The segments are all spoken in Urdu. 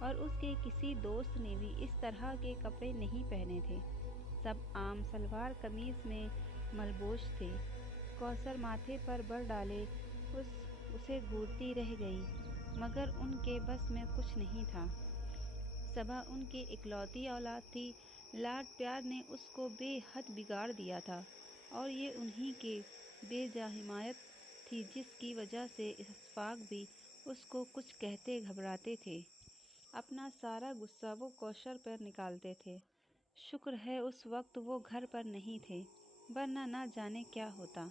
اور اس کے کسی دوست نے بھی اس طرح کے کپڑے نہیں پہنے تھے۔ سب عام شلوار قمیص میں ملبوس تھے۔ کوثر ماتھے پر بر ڈالے اسے گھورتی رہ گئی، مگر ان کے بس میں کچھ نہیں تھا۔ صبا ان کی اکلوتی اولاد تھی۔ لاڈ پیار نے اس کو بے حد بگاڑ دیا تھا، اور یہ انہی کی بے جا حمایت تھی جس کی وجہ سے اشفاق بھی اس کو کچھ کہتے گھبراتے تھے۔ اپنا سارا غصہ وہ کوثر پر نکالتے تھے۔ شکر ہے اس وقت وہ گھر پر نہیں تھے، ورنہ نہ جانے کیا ہوتا۔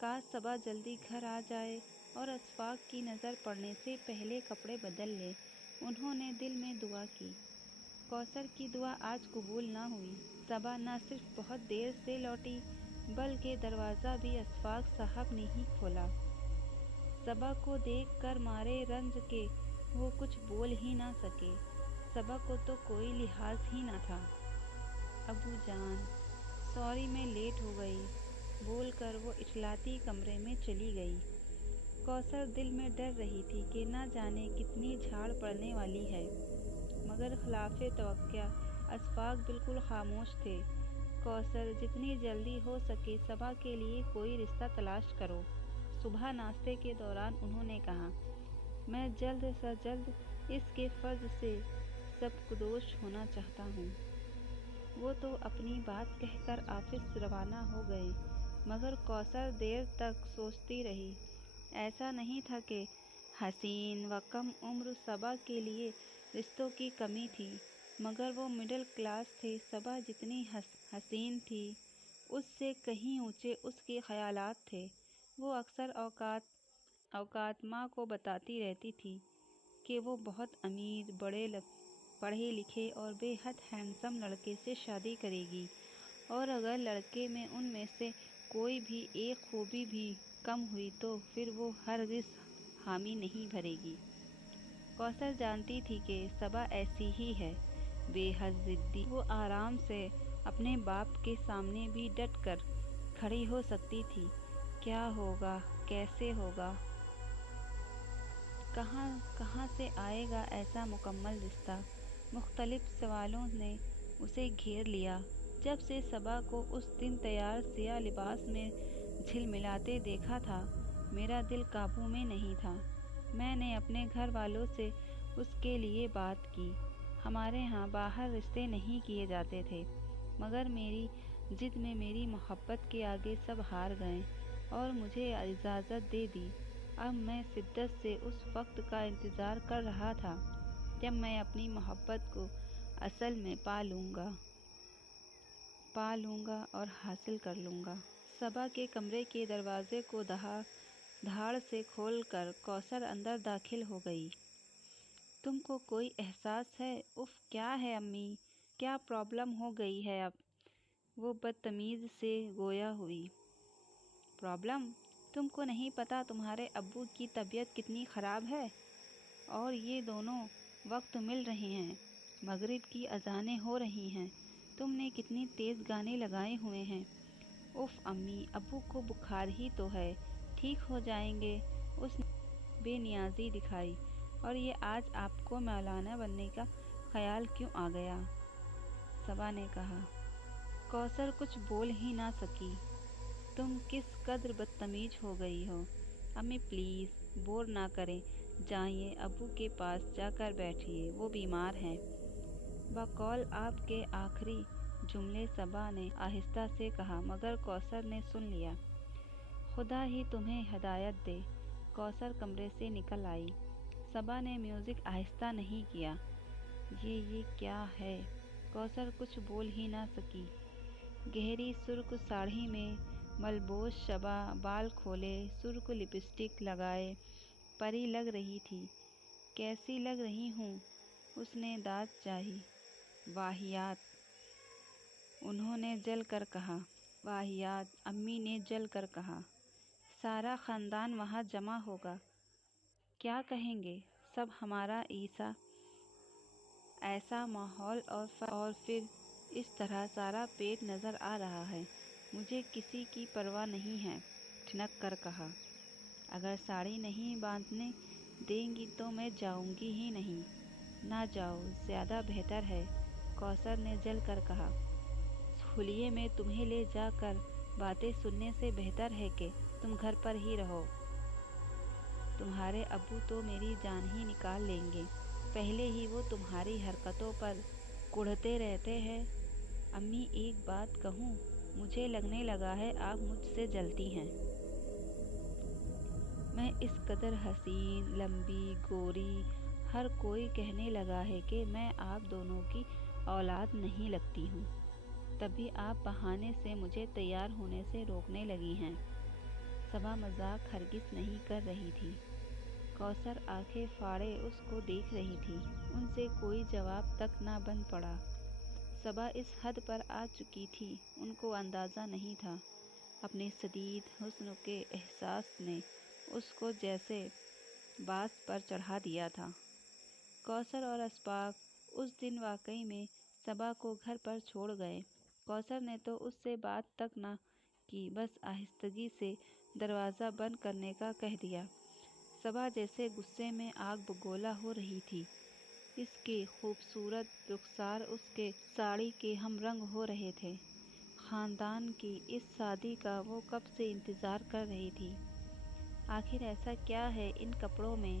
کاش صبا جلدی گھر آ جائے اور اشفاق کی نظر پڑنے سے پہلے کپڑے بدل لے۔ انہوں نے دل میں دعا کی۔ کوثر کی دعا آج قبول نہ ہوئی۔ صبا نہ صرف بہت دیر سے لوٹی، بلکہ دروازہ بھی اشفاق صاحب نے ہی کھولا۔ صبا کو دیکھ کر مارے رنج کے وہ کچھ بول ہی نہ سکے۔ صبا کو تو کوئی لحاظ ہی نہ تھا۔ ابو جان، سوری میں لیٹ ہو گئی، بول کر وہ اٹھلاتی کمرے میں چلی گئی۔ کوثر دل میں ڈر رہی تھی کہ نہ جانے کتنی جھاڑ پڑنے والی ہے، مگر خلاف توقع اشفاق بالکل خاموش تھے۔ کوثر، جتنی جلدی ہو سکے صبا کے لیے کوئی رشتہ تلاش کرو۔ صبح ناشتے کے دوران انہوں نے کہا، میں جلد سے جلد اس کے فرض سے سبکدوش ہونا چاہتا ہوں۔ وہ تو اپنی بات کہہ کر آفس روانہ ہو گئے، مگر کوثر دیر تک سوچتی رہی۔ ایسا نہیں تھا کہ حسین و کم عمر صبا کے لیے رشتوں کی کمی تھی، مگر وہ مڈل کلاس تھے۔ صبا جتنی حسین تھی، اس سے کہیں اونچے اس کے خیالات تھے۔ وہ اکثر اوقات ماں کو بتاتی رہتی تھی کہ وہ بہت امیر، پڑھے لکھے اور بے حد ہینڈسم لڑکے سے شادی کرے گی، اور اگر لڑکے میں ان میں سے کوئی بھی ایک خوبی بھی کم ہوئی تو پھر وہ ہرگز حامی نہیں بھرے گی۔ کوثر جانتی تھی کہ صبا ایسی ہی ہے، بے حد ضدی۔ وہ آرام سے اپنے باپ کے سامنے بھی ڈٹ کر کھڑی ہو سکتی تھی۔ کیا ہوگا، کیسے ہوگا، کہاں سے آئے گا ایسا مکمل رشتہ؟ مختلف سوالوں نے اسے گھیر لیا۔ جب سے صبا کو اس دن تیار سیاہ لباس میں جھلملاتے دیکھا تھا، میرا دل قابو میں نہیں تھا۔ میں نے اپنے گھر والوں سے اس کے لیے بات کی۔ ہمارے ہاں باہر رشتے نہیں کیے جاتے تھے، مگر میری ضد میں میری محبت کے آگے سب ہار گئے اور مجھے اجازت دے دی۔ اب میں شدت سے اس وقت کا انتظار کر رہا تھا جب میں اپنی محبت کو اصل میں پا لوں گا اور حاصل کر لوں گا۔ صبا کے کمرے کے دروازے کو دھاڑ سے کھول کر کوثر اندر داخل ہو گئی۔ تم کو کوئی احساس ہے؟ اف، کیا ہے امی، کیا پرابلم ہو گئی ہے اب؟ وہ بدتمیز سے گویا ہوئی۔ پرابلم؟ تم کو نہیں پتا تمہارے ابو کی طبیعت کتنی خراب ہے؟ اور یہ دونوں وقت مل رہے ہیں، مغرب کی اذانیں ہو رہی ہیں، تم نے کتنی تیز گانے لگائے ہوئے ہیں۔ اف امی، ابو کو بخار ہی تو ہے، ٹھیک ہو جائیں گے۔ اس نے بے نیازی دکھائی۔ اور یہ آج آپ کو مولانا بننے کا خیال کیوں آ گیا؟ صبا نے کہا۔ کوثر کچھ بول ہی نہ سکی۔ تم کس قدر بدتمیز ہو گئی ہو۔ امی پلیز بور نہ کریں، جائیے ابو کے پاس جا کر بیٹھیے، وہ بیمار ہیں۔ بقول آپ کے آخری جملے صبا نے آہستہ سے کہا، مگر کوثر نے سن لیا۔ خدا ہی تمہیں ہدایت دے۔ کوثر کمرے سے نکل آئی۔ صبا نے میوزک آہستہ نہیں کیا۔ یہ کیا ہے؟ کوثر کچھ بول ہی نہ سکی۔ گہری سرخ ساڑھی میں ملبوس صبا بال کھولے، سرخ لپسٹک لگائے پری لگ رہی تھی۔ کیسی لگ رہی ہوں؟ اس نے داد چاہی۔ واہیات! انہوں نے جل کر کہا۔ واہیات! امی نے جل کر کہا۔ سارا خاندان وہاں جمع ہوگا، کیا کہیں گے سب ہمارا ایسا ماحول اور پھر اس طرح سارا پیٹ نظر آ رہا ہے۔ مجھے کسی کی پرواہ نہیں ہے، ٹھنک کر کہا۔ اگر ساڑی نہیں باندھنے دیں گی تو میں جاؤں گی ہی نہیں۔ نہ جاؤ، زیادہ بہتر ہے، کوثر نے جل کر کہا۔ حلیے میں تمہیں لے جا کر باتیں سننے سے بہتر ہے کہ تم گھر پر ہی رہو۔ تمہارے ابو تو میری جان ہی نکال لیں گے، پہلے ہی وہ تمہاری حرکتوں پر کڑھتے رہتے ہیں۔ امی ایک بات کہوں، مجھے لگنے لگا ہے آپ مجھ سے جلتی ہیں۔ میں اس قدر حسین، لمبی، گوری، ہر کوئی کہنے لگا ہے کہ میں آپ دونوں کی اولاد نہیں لگتی ہوں، تب بھی آپ بہانے سے مجھے تیار ہونے سے روکنے لگی ہیں۔ صبا مذاق ہرگز نہیں کر رہی تھی۔ کوثر آنکھیں پھاڑے اس کو دیکھ رہی تھی، ان سے کوئی جواب تک نہ بن پڑا۔ صبا اس حد پر آ چکی تھی، ان کو اندازہ نہیں تھا۔ اپنے شدید حسن کے احساس نے اس کو جیسے باز پر چڑھا دیا تھا۔ کوثر اور اسباق اس دن واقعی میں صبا کو گھر پر چھوڑ گئے۔ کوثر نے تو اس سے بات تک نہ کی، بس آہستگی سے دروازہ بند کرنے کا کہہ دیا۔ صبا جیسے غصے میں آگ بگولا ہو رہی تھی۔ اس کے خوبصورت رخسار اس کے ساڑی کے ہم رنگ ہو رہے تھے۔ خاندان کی اس شادی کا وہ کب سے انتظار کر رہی تھی۔ آخر ایسا کیا ہے ان کپڑوں میں؟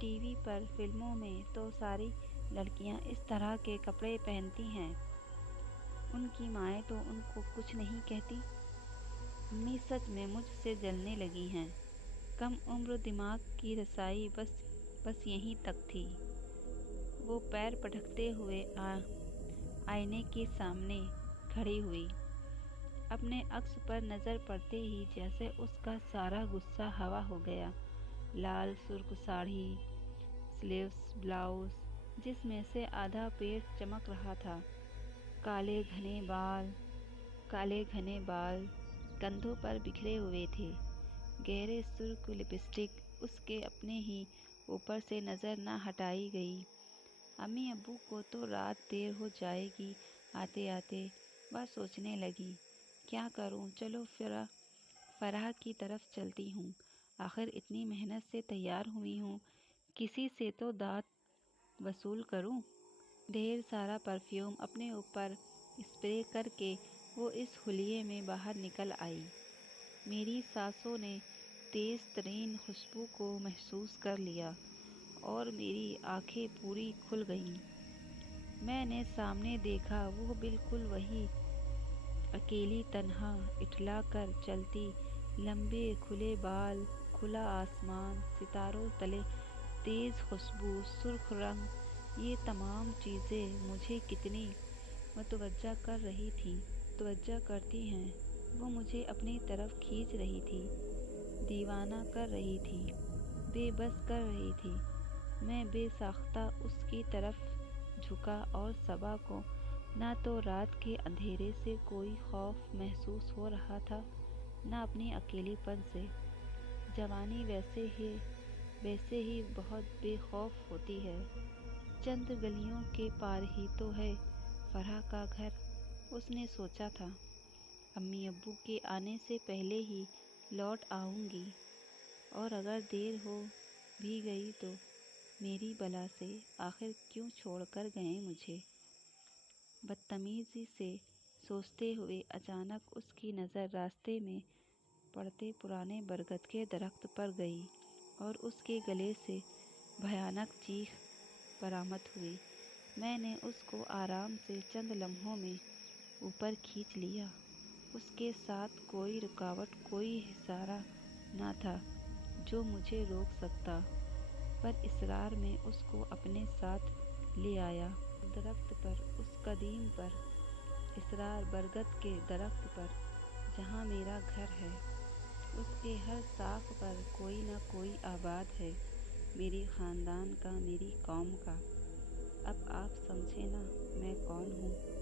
ٹی وی پر، فلموں میں تو ساری لڑکیاں اس طرح کے کپڑے پہنتی ہیں، ان کی مائیں تو ان کو کچھ نہیں کہتی؟ امی سچ میں مجھ سے جلنے لگی ہیں۔ کم عمر دماغ کی رسائی بس یہیں تک تھی۔ وہ پیر پٹکتے ہوئے آئینے کے سامنے کھڑی ہوئی۔ اپنے عکس پر نظر پڑتے ہی جیسے اس کا سارا غصہ ہوا ہو گیا۔ لال سرخ ساڑھی، سلیوز بلاؤز جس میں سے آدھا پیٹ چمک رہا تھا، کالے گھنے بال کندھوں پر بکھرے ہوئے تھے، گہرے سرخ لپسٹک اس کے اپنے ہی اوپر سے نظر نہ ہٹائی گئی۔ امی ابو کو تو رات دیر ہو جائے گی آتے آتے۔ بس سوچنے لگی، کیا کروں، چلو فرح کی طرف چلتی ہوں، آخر اتنی محنت سے تیار ہوئی ہوں، کسی سے تو داد وصول کروں۔ ڈھیر سارا پرفیوم اپنے اوپر اسپرے کر کے وہ اس حلیے میں باہر نکل آئی۔ میری سانسوں نے تیز ترین خوشبو کو محسوس کر لیا اور میری آنکھیں پوری کھل گئیں۔ میں نے سامنے دیکھا، وہ بالکل وہی اکیلی، تنہا، اٹھلا کر چلتی، لمبے کھلے بال، کھلا آسمان، ستاروں تلے تیز خوشبو، سرخ رنگ، یہ تمام چیزیں مجھے کتنی متوجہ کر رہی تھیں، توجہ کرتی ہیں۔ وہ مجھے اپنی طرف کھینچ رہی تھی، دیوانہ کر رہی تھی، بے بس کر رہی تھی۔ میں بے ساختہ اس کی طرف جھکا اور صبا کو نہ تو رات کے اندھیرے سے کوئی خوف محسوس ہو رہا تھا، نہ اپنے اکیلے پن سے۔ جوانی ویسے ہی بہت بے خوف ہوتی ہے۔ چند گلیوں کے پار ہی تو ہے فرح کا گھر، اس نے سوچا تھا۔ امی ابو کے آنے سے پہلے ہی لوٹ آؤں گی، اور اگر دیر ہو بھی گئی تو میری بلا سے، آخر کیوں چھوڑ کر گئے مجھے؟ بدتمیزی سے سوچتے ہوئے اچانک اس کی نظر راستے میں پڑتے پرانے برگد کے درخت پر گئی اور اس کے گلے سے بھیانک چیخ برآمد ہوئی۔ میں نے اس کو آرام سے چند لمحوں میں اوپر کھینچ لیا۔ اس کے ساتھ کوئی رکاوٹ، کوئی حصار نہ تھا جو مجھے روک سکتا، پر اصرار میں اس کو اپنے ساتھ لے آیا۔ درخت پر، اس قدیم پر اصرار، برگد کے درخت پر جہاں میرا گھر ہے، اس کے ہر شاخ پر کوئی نہ کوئی آباد ہے، میرے خاندان کا، میری قوم کا۔ اب آپ سمجھے نا میں کون ہوں؟